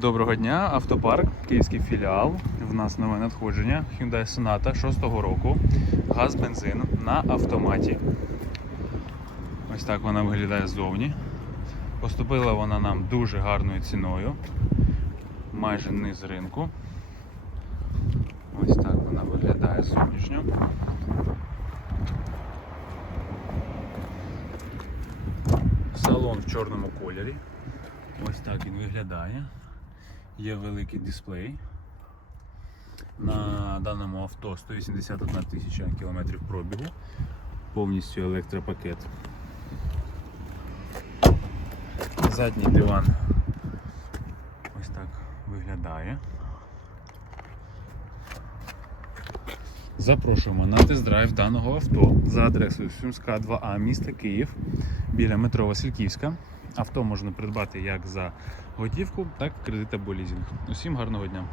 Доброго дня, автопарк, київський філіал. В нас нове надходження Hyundai Sonata 6-го року. Газ бензин на автоматі. Ось так вона виглядає ззовні. Поступила вона нам дуже гарною ціною. Майже низ ринку. Ось так вона виглядає зовнішньо. Салон в чорному кольорі. Ось так він виглядає. Є великий дисплей. На даному авто 181 тисяча кілометрів пробігу. Повністю електропакет. Задній диван ось так виглядає. Запрошуємо на тест-драйв даного авто за адресою Сумська 2А міста Київ біля метро Васильківська. Авто можна придбати як за готівку, так і кредит або лізинг. Усім гарного дня!